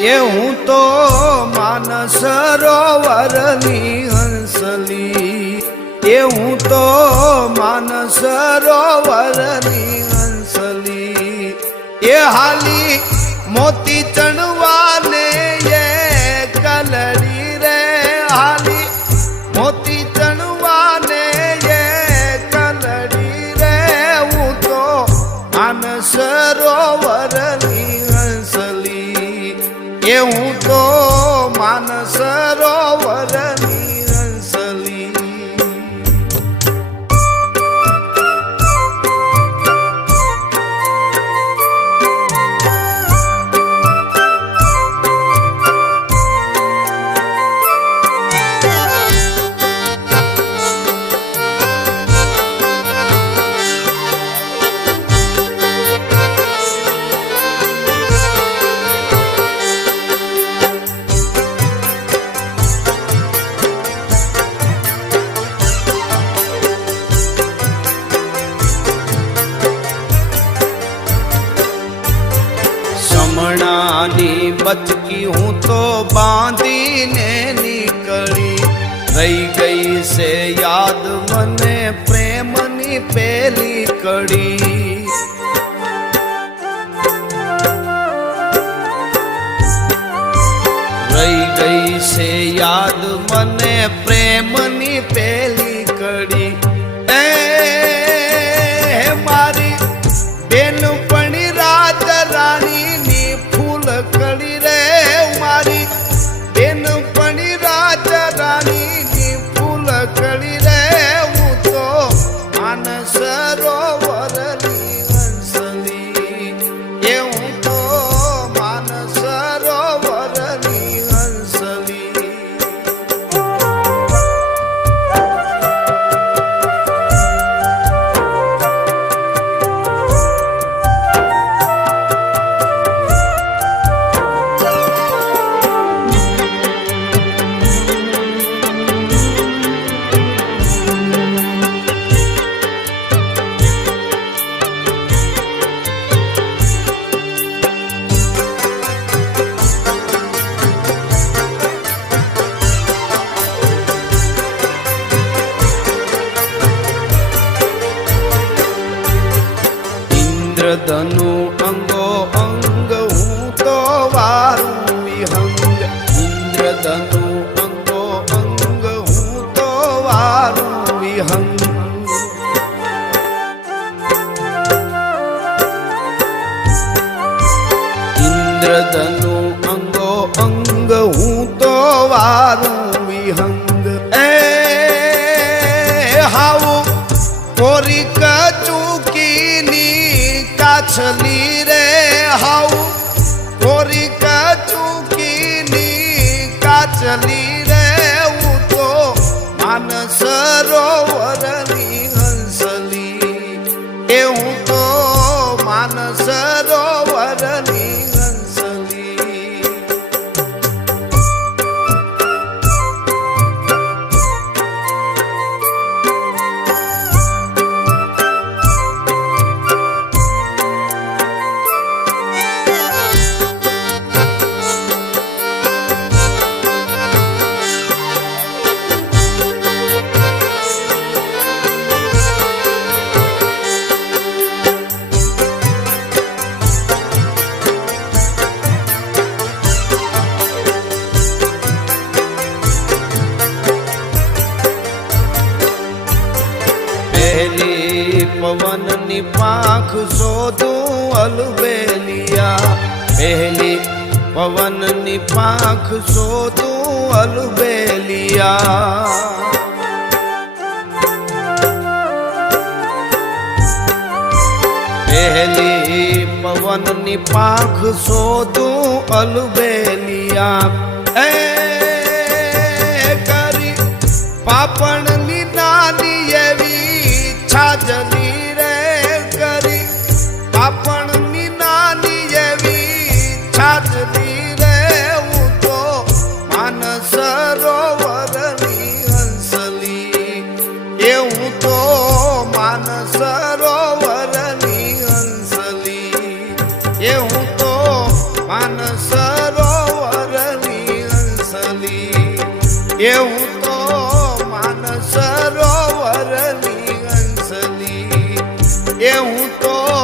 એ હું તો માનસ સરોવરની હંસલી, એ હું તો માનસ સરોવરની હંસલી, એ હાલી મોતી ચણવાને એ કલડી રે, હાલી મોતી ચણવાને એ કલડી રે, હું તો માનસ સરોવરની હંસલી, એ હું તો માનસ સરોવરની હંસલી. સમણાની બચકી હું તો બાંધીને નીકળી, રહી ગઈ છે યાદ મને પ્રેમની પેલી કડી. રહી ગઈ છે યાદ મને પ્રેમની પેલી કડી. એ મારી બેનપણી રાજા રાણીની ફૂલ કડી રે, મારી બેનપણી રાજા રાણીની ફૂલ કડી રે, હું તો માનસ સરોવરની હંસલી, એ હું તો માનસ સરોવરની હંસલી. ઇન્દ્રધનુ અંગો અંગ હું તો વારું વિહંગ, ઇન્દ્રધનુ અંગો અંગ હું તો વારું વિહંગ. ઇન્દ્રધનુ અંગો અંગ હું તો વારું વિહંગ. એ હાવું કોરી કચૂકીની કાછલી રે, હાઉ કોરી કચૂકીની કાછલી રે, હું તો માનસ સરોવરની હંસલી, એ હું તો માનસ સરોવરની હંસલી. પહેલી પવનની પાંખ શોધું અલબેલિયા, પહેલી પવનની પાંખ શોધું અલબેલિયા. પહેલી પવનની પાંખ શોધું અલબેલિયા. એ કરી પાપણની નાની એવી છાજલી રે, કરી પાપણની નાની એવી છાજલી રે, હું તો માનસ સરોવરની હંસલી, એ હું તો માનસ સરોવરની હંસલી, એ હું તો માનસ સરોવર એ હું તો માનસ સરોવરની અંશલી, એ હું તો